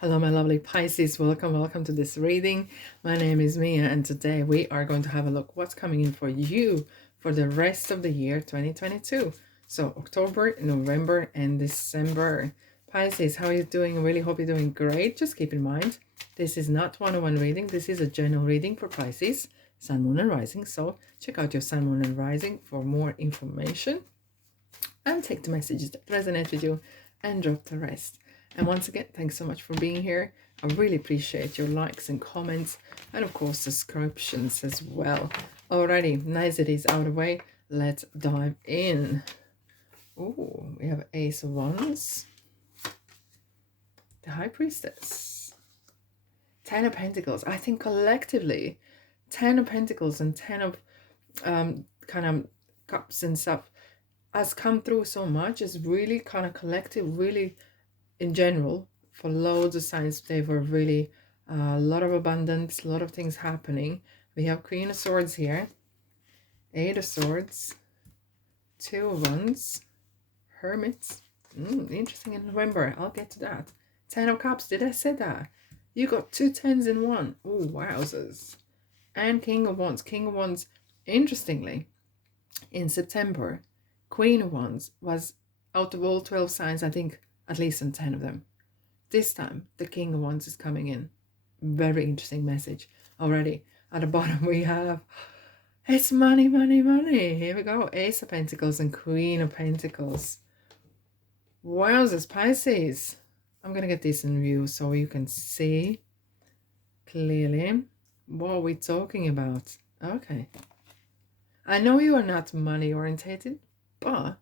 Hello, my lovely Pisces. Welcome to this reading. My name is Mia, and today we are going to have a look what's coming in for you for the rest of the year 2022. So October, November, and December. Pisces, how are you doing? I really hope you're doing great. Just keep in mind, this is not one-on-one reading. This is a general reading for Pisces, Sun, Moon, and Rising. So check out your Sun, Moon, and Rising for more information and take the messages that resonate with you and drop the rest. And once again, thanks so much for being here. I really appreciate your likes and comments and of course subscriptions as well. Alrighty, nice it is out of the way. Let's dive in. Oh, we have Ace of Wands, the High Priestess, Ten of Pentacles. I think collectively, 10 of Pentacles and 10 of kind of cups and stuff has come through so much. It's really kind of collective, really in general, for loads of signs. They were really a lot of abundance, a lot of things happening. We have Queen of Swords here, Eight of Swords, Two of Wands, Hermits. Interesting in November. I'll get to that. 10 of Cups. Did I say that? You got two tens in one. Oh, wowzers. And King of Wands. King of Wands, interestingly, in September, Queen of Wands was out of all 12 signs, I think, at least in 10 of them. This time, the King of Wands is coming in. Very interesting message already. At the bottom, we have, it's money, money, money. Here we go. Ace of Pentacles and Queen of Pentacles. Wowzers, Pisces. I'm going to get this in view so you can see clearly what we're talking about. Okay. I know you are not money orientated, but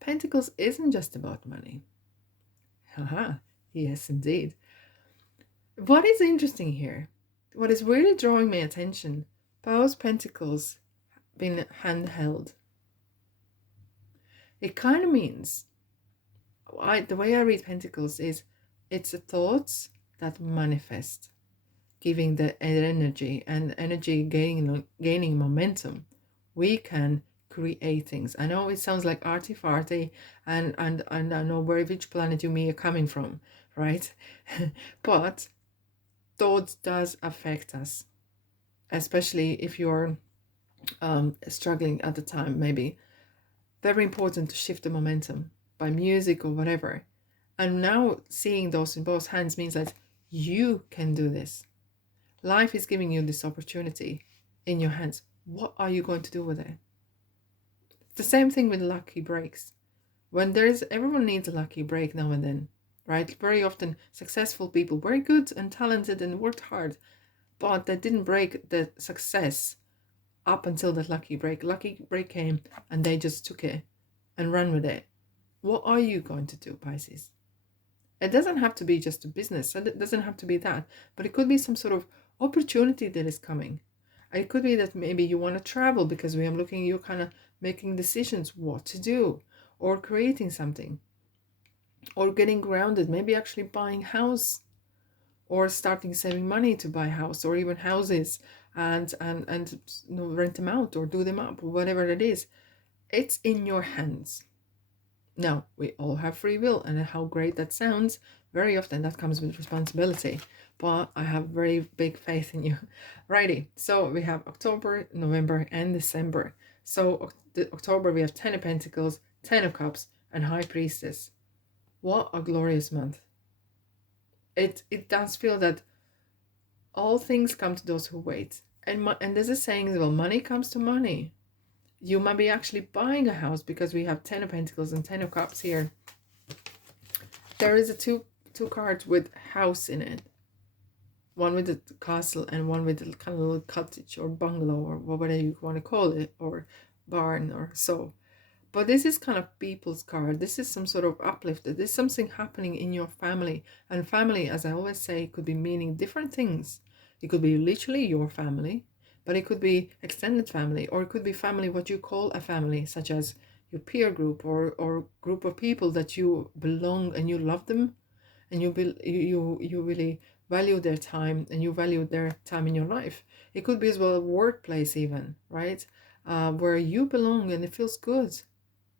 Pentacles isn't just about money. Haha, yes, indeed. What is interesting here, what is really drawing my attention, both Pentacles being handheld. It kind of means, the way I read Pentacles is, it's the thoughts that manifest, giving the energy, and energy gaining momentum. We can create things. I know it sounds like arty-farty, and I know which planet you may are coming from, right? But thoughts does affect us, especially if you're struggling at the time. Maybe very important to shift the momentum by music or whatever. And now seeing those in both hands means that you can do this. Life is giving you this opportunity in your hands. What are you going to do with it? The same thing with lucky breaks. When everyone needs a lucky break now and then, right? Very often successful people, very good and talented and worked hard, but they didn't break the success up until that lucky break. Lucky break came and they just took it and ran with it. What are you going to do, Pisces? It doesn't have to be just a business. It doesn't have to be that, but it could be some sort of opportunity that is coming. It could be that maybe you want to travel because we are looking, you're kind of making decisions what to do, or creating something, or getting grounded, maybe actually buying a house, or starting saving money to buy a house, or even houses, and rent them out or do them up, or whatever it is. It's in your hands. Now, we all have free will, and how great that sounds. Very often that comes with responsibility, but I have very big faith in you. Righty, so we have October, November, and December. So October, we have 10 of Pentacles, 10 of Cups, and High Priestess. What a glorious month. It does feel that all things come to those who wait. And there's a saying as well, money comes to money. You might be actually buying a house because we have 10 of Pentacles and 10 of Cups here. There is a two cards with house in it. One with the castle and one with the kind of little cottage or bungalow or whatever you want to call it, or barn or so. But this is kind of people's card. This is some sort of uplifted. There's something happening in your family. And family, as I always say, could be meaning different things. It could be literally your family, but it could be extended family, or it could be family, what you call a family, such as your peer group or group of people that you belong and you love them, and you really value their time, and you value their time in your life. It could be as well a workplace even, right? Where you belong and it feels good.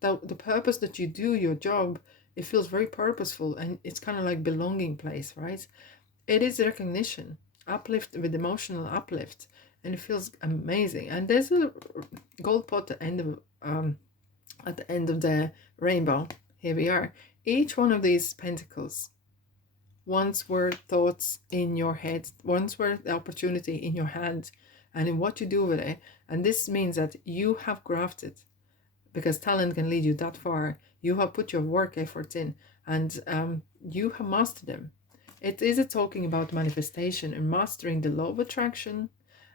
The purpose that you do your job It feels very purposeful, and it's kind of like belonging place, right? It is recognition, uplift with emotional uplift, and it feels amazing. And there's a gold pot at the end of the rainbow. Here we are. Each one of these pentacles once were thoughts in your head, once were the opportunity in your hand, and in what you do with it. And this means that you have grafted, because talent can lead you that far. You have put your work effort in, and you have mastered them. It is a talking about manifestation and mastering the law of attraction,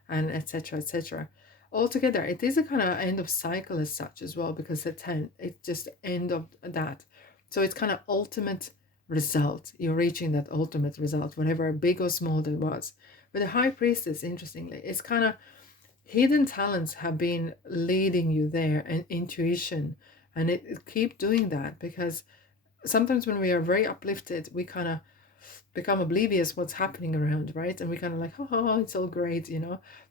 and etc. etc. Altogether, it is a kind of end of cycle as such as well, because it's just end of that. So it's kind of ultimate result. You're reaching that ultimate result, whatever big or small that was. With the high priestess, interestingly, it's kind of hidden talents have been leading you there, and intuition, and it keep doing that, because sometimes when we are very uplifted, we kind of become oblivious what's happening around, right? And we kind of like, oh, it's all great,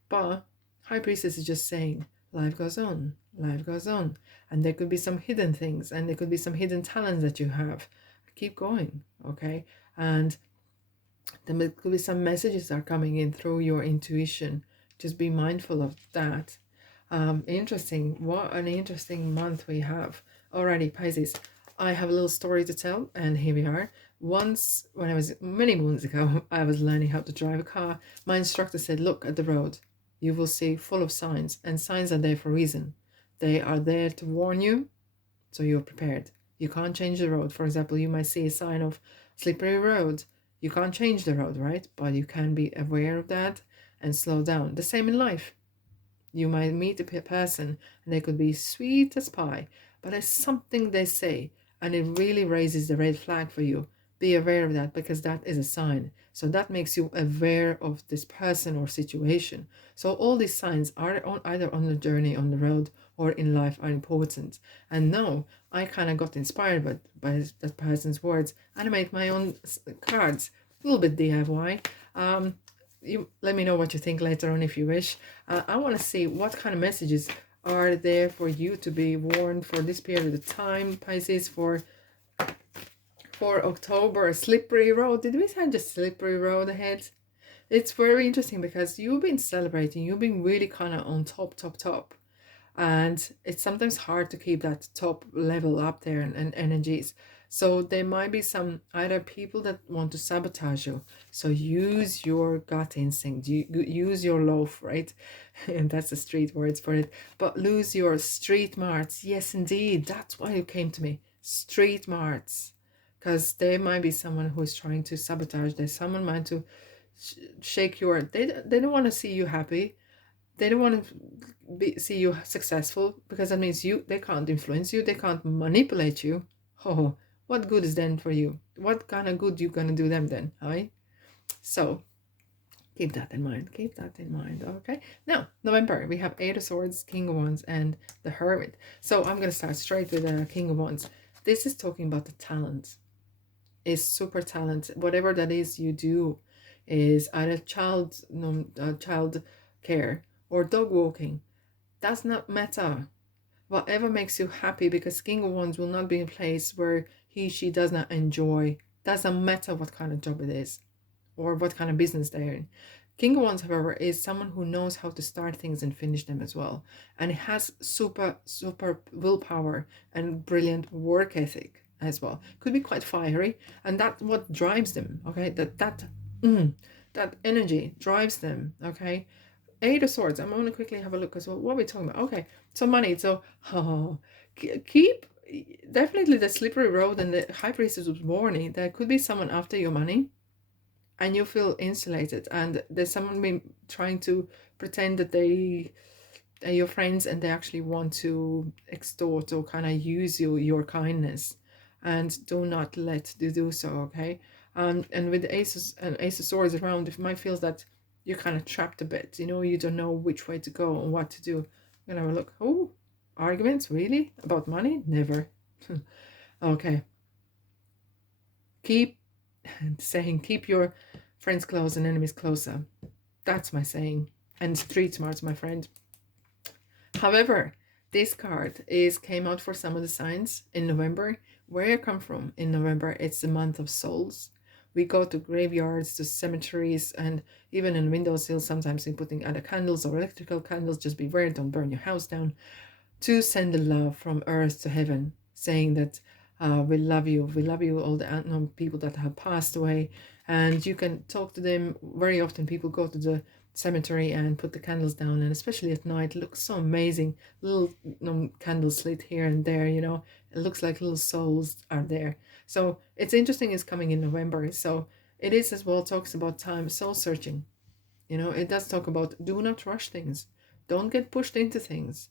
but high priestess is just saying life goes on, life goes on, and there could be some hidden things, and there could be some hidden talents that you have. Keep going, okay? And there could be some messages that are coming in through your intuition. Just be mindful of that. Interesting. What an interesting month we have. Alrighty, Pisces. I have a little story to tell, and here we are. Once, when I was many moons ago, I was learning how to drive a car. My instructor said, look at the road. You will see full of signs, and signs are there for a reason. They are there to warn you, so you're prepared. You can't change the road. For example, you might see a sign of slippery road. You can't change the road, right? But you can be aware of that and slow down. The same in life. You might meet a person, and they could be sweet as pie, but there's something they say, and it really raises the red flag for you. Be aware of that, because that is a sign. So that makes you aware of this person or situation. So all these signs are either on the journey, on the road, or in life are important. And now I kind of got inspired by that person's words, and I made my own cards. A little bit DIY. You let me know what you think later on if you wish. I want to see what kind of messages are there for you to be warned for this period of time, Pisces, for October. A slippery road. Did we say just slippery road ahead? It's very interesting, because you've been celebrating, you've been really kind of on top, and it's sometimes hard to keep that top level up there, and energies. So there might be some either people that want to sabotage you. So use your gut instinct, use your loaf, right? And that's the street words for it. But lose your street smarts. Yes, indeed, that's why you came to me. Street smarts, because there might be someone who is trying to sabotage. There's someone might to shake your. They don't want to see you happy. They don't want to see you successful, because that means they can't influence you, they can't manipulate you. Oh, what good is then for you? What kind of good you gonna do them then, right? So keep that in mind. Keep that in mind. Okay. Now, November, we have Eight of Swords, King of Wands, and the Hermit. So I'm gonna start straight with the King of Wands. This is talking about the talent. Is super talent. Whatever that is you do, is either child care or dog walking. Does not matter. Whatever makes you happy, because King of Wands will not be in a place where she does not enjoy. Doesn't matter what kind of job it is or what kind of business they're in. King of Wands, however, is someone who knows how to start things and finish them as well. And has super willpower and brilliant work ethic as well. Could be quite fiery, and that's what drives them, okay? That energy drives them, okay? Eight of Swords. I'm going to quickly have a look as well. What are we talking about? Okay, so money. So keep definitely the slippery road, and the High Priestess was warning. There could be someone after your money, and you feel insulated. And there's someone been trying to pretend that they are your friends, and they actually want to extort or kind of use your kindness. And do not let them do so. Okay. And with the Ace of Swords around, it might feel that you're kind of trapped a bit, you don't know which way to go and what to do. I'm gonna have a look. Oh, arguments, really? About money? Never. Okay. Keep saying, keep your friends close and enemies closer. That's my saying. And street smarts, my friend. However, this card came out for some of the signs in November, Where I come from in November, it's the month of souls. We go to graveyards, to cemeteries, and even in windowsills, sometimes in putting other candles or electrical candles. Just beware, don't burn your house down. To send the love from earth to heaven, saying that we love you, all the unknown people that have passed away, and you can talk to them. Very often, people go to the cemetery and put the candles down, and especially at night, it looks so amazing. Little candles lit here and there, it looks like little souls are there. So it's interesting. It's coming in November, so it is as well talks about time, soul searching. It does talk about do not rush things, don't get pushed into things,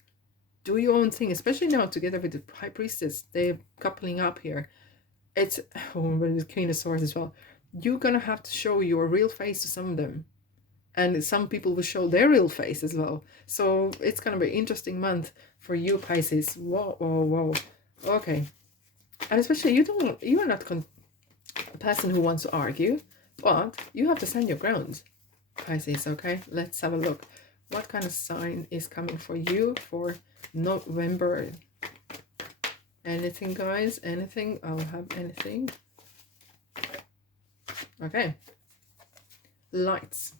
do your own thing, especially now together with the high priestess. They're coupling up here. It's with the Queen of Swords as well. You're gonna have to show your real face to some of them, and some people will show their real face as well. So it's gonna be an interesting month for you, Pisces. Whoa, whoa, whoa. Okay, and especially you are not a person who wants to argue, but you have to stand your ground, Pisces. Okay, let's have a look. What kind of sign is coming for you for November? Anything, guys? Anything? I'll have anything. Okay. Lights.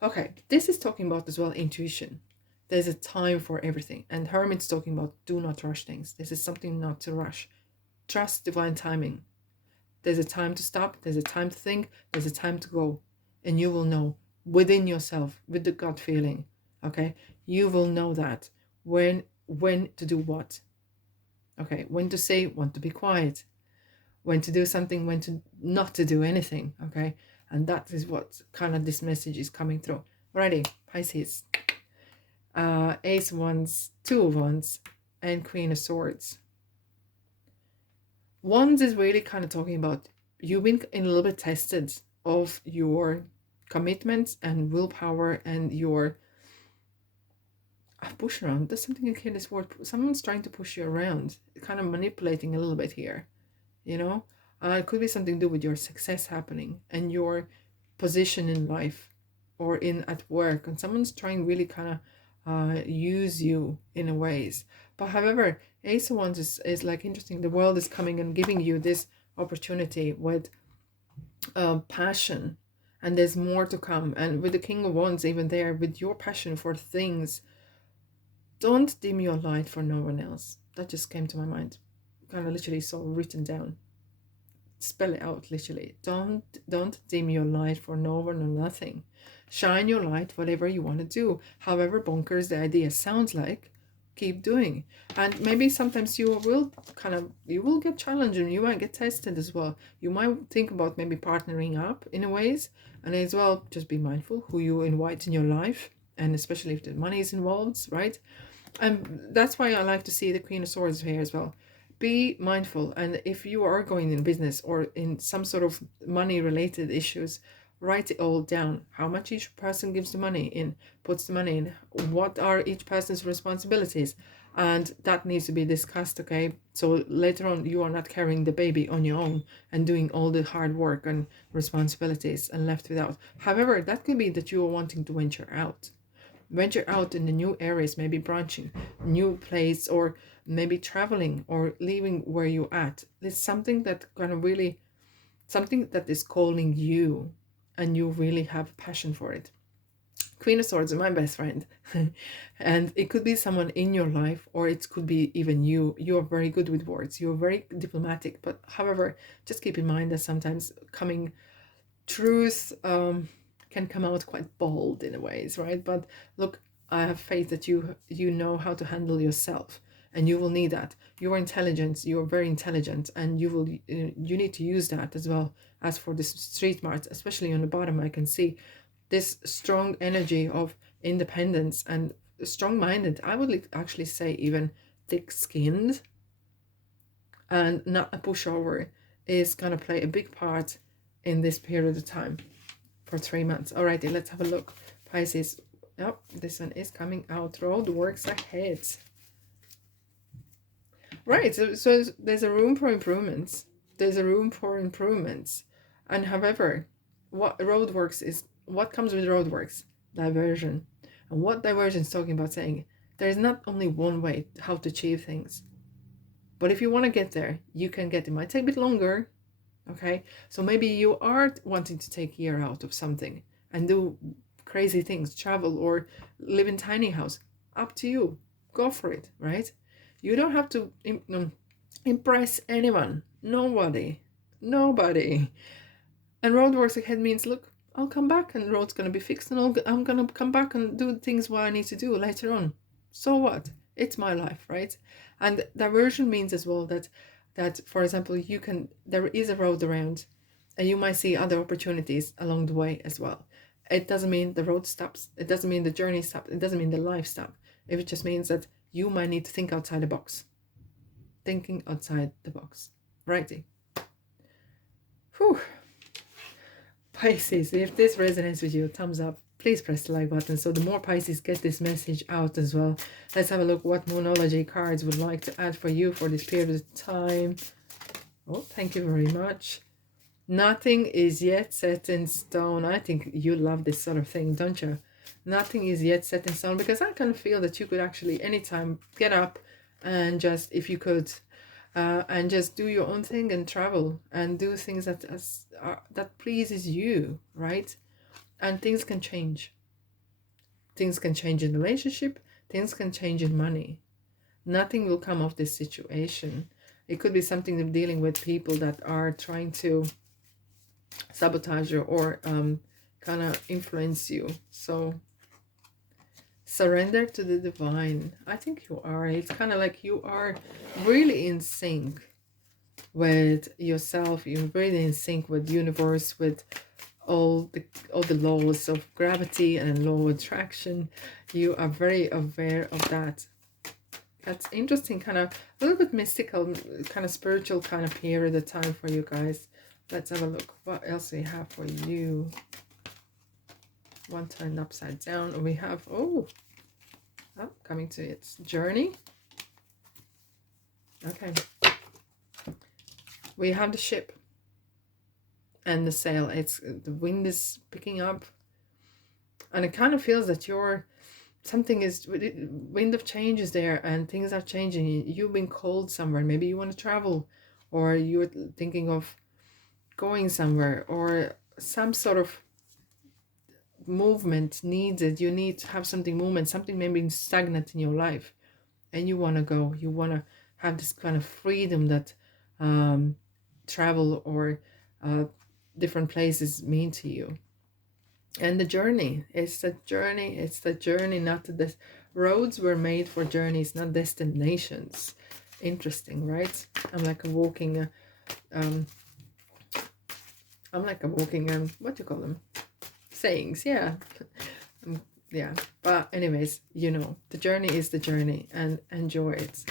Okay, this is talking about as well intuition. There's a time for everything. And Hermit's talking about do not rush things. This is something not to rush. Trust divine timing. There's a time to stop. There's a time to think. There's a time to go. And you will know within yourself, with the gut feeling. Okay, you will know that when to do what. Okay, when to say, when to be quiet, when to do something, when to not to do anything. Okay, and that is what kind of this message is coming through. Alrighty, Pisces. Ace of Wands, Two of Wands, and Queen of Swords. Wands is really kind of talking about you've been a little bit tested of your commitments and willpower and your push around. There's something in here, this word. Someone's trying to push you around, kind of manipulating a little bit here. It could be something to do with your success happening and your position in life or at work, and someone's trying really kind of use you in a ways. But however, Ace of Wands is like interesting. The world is coming and giving you this opportunity with passion, and there's more to come. And with the King of Wands, even there, with your passion for things, don't dim your light for no one else. That just came to my mind. Kind of literally saw written down. Spell it out literally. Don't dim your light for no one or nothing. Shine your light, whatever you want to do. However bonkers the idea sounds like, keep doing. And maybe sometimes you will get challenged and you might get tested as well. You might think about maybe partnering up in a ways, and as well just be mindful who you invite in your life, and especially if the money is involved, right? And that's why I like to see the Queen of Swords here as well. Be mindful, and if you are going in business or in some sort of money related issues, write it all down. How much each person gives the money in, puts the money in, what are each person's responsibilities, and that needs to be discussed. Okay, so later on you are not carrying the baby on your own and doing all the hard work and responsibilities and left without. However, that could be that you are wanting to venture out in the new areas, maybe branching new place, or maybe traveling or leaving where you're at. It's something that something that is calling you, and you really have passion for it. Queen of Swords is my best friend. And it could be someone in your life, or it could be even you. You are very good with words, you're very diplomatic, but however, just keep in mind that sometimes coming truth can come out quite bold in a ways, right? But look, I have faith that you know how to handle yourself, and you will need that. Your intelligence, you're very intelligent, and you need to use that as well. As for this street mart, especially on the bottom, I can see this strong energy of independence and strong-minded. I would actually say even thick-skinned and not a pushover is going to play a big part in this period of time for 3 months. Alrighty, let's have a look. Pisces. Oh, this one is coming out. Road works ahead. Right, so there's a room for improvements. There's a room for improvements. And however, what roadworks is, what comes with roadworks? Diversion. And what diversion is talking about, saying there is not only one way how to achieve things. But if you want to get there, you can get. It might take a bit longer. Okay, so maybe you are wanting to take a year out of something and do crazy things, travel or live in tiny house. Up to you. Go for it, right? You don't have to impress anyone. Nobody. And road works ahead means, look, I'll come back and the road's going to be fixed, and I'm going to come back and do things what I need to do later on. So what? It's my life, right? And diversion means as well that for example, there is a road around, and you might see other opportunities along the way as well. It doesn't mean the road stops. It doesn't mean the journey stops. It doesn't mean the life stops. It just means that you might need to think outside the box. Thinking outside the box. Righty. Whew. Pisces, if this resonates with you, thumbs up. Please press the like button so the more Pisces get this message out as well. Let's have a look what Moonology cards would like to add for you for this period of time. Oh, thank you very much. Nothing is yet set in stone. I think you love this sort of thing, don't you? Nothing is yet set in stone, because I kind of feel that you could actually anytime get up and just, if you could, and just do your own thing and travel and do things that pleases you, right? And things can change. Things can change in relationship. Things can change in money. Nothing will come of this situation. It could be something of dealing with people that are trying to sabotage you or kind of influence you. So surrender to the divine. I think you are. It's kind of like you are really in sync with yourself. You're really in sync with the universe, with all the laws of gravity and law of attraction. You are very aware of that. That's interesting, kind of a little bit mystical, kind of spiritual kind of period of time for you guys. Let's have a look what else we have for you. One turned upside down. We have coming to its journey. Okay, we have the ship and the sail. The wind is picking up, and it kind of feels that wind of change is there, and things are changing. You've been called somewhere. Maybe you want to travel, or you're thinking of going somewhere, or some sort of movement needed. You need to have something maybe stagnant in your life, and you want to go. You want to have this kind of freedom that travel or different places mean to you. And the journey, it's the journey, not the roads were made for journeys, not destinations. Interesting, right? I'm like a walking what do you call them, sayings, yeah. Yeah, but anyways, the journey is the journey, and enjoy it.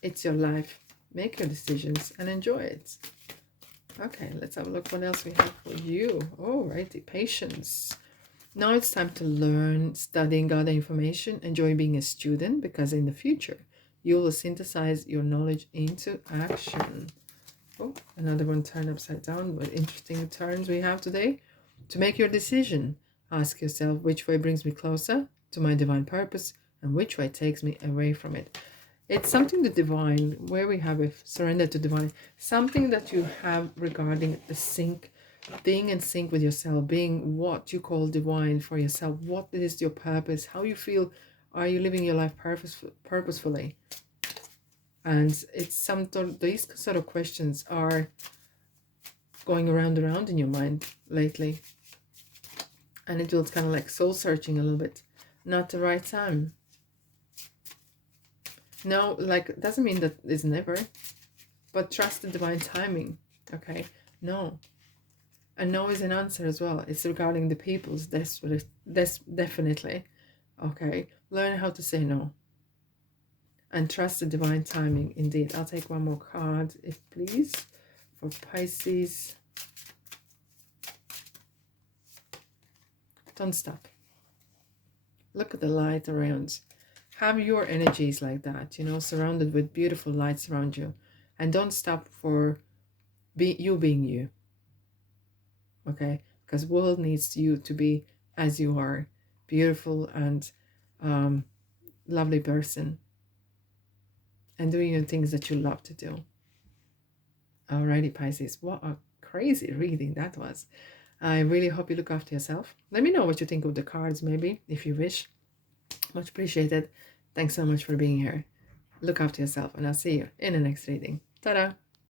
It's your life. Make your decisions and enjoy it. Okay, let's have a look what else we have for you. Alrighty, patience. Now it's time to learn, study, and gather information. Enjoy being a student, because in the future you will synthesize your knowledge into action. Oh, another one turned upside down. What interesting turns we have today. To make your decision, ask yourself, which way brings me closer to my divine purpose, and which way takes me away from it. It's something the divine, where we have a surrender to divine, something that you have regarding the sync, being in sync with yourself, being what you call divine for yourself. What is your purpose? How you feel? Are you living your life purposefully? And it's these sort of questions are going around in your mind lately. And it feels kind of like soul searching a little bit. Not the right time. No, like, doesn't mean that it's never, but trust the divine timing. Okay, no. And no is an answer as well. It's regarding the people's definitely. Okay, learn how to say no. And trust the divine timing, indeed. I'll take one more card, if please, for Pisces. Don't stop. Look at the light around. Have your energies like that, surrounded with beautiful lights around you. And don't stop for you being you. Okay? Because the world needs you to be as you are. Beautiful and lovely person. and doing your things that you love to do. Alrighty, Pisces, what a crazy reading that was. I really hope you look after yourself. Let me know what you think of the cards, maybe, if you wish. Much appreciated. Thanks so much for being here. Look after yourself, and I'll see you in the next reading. Ta-da!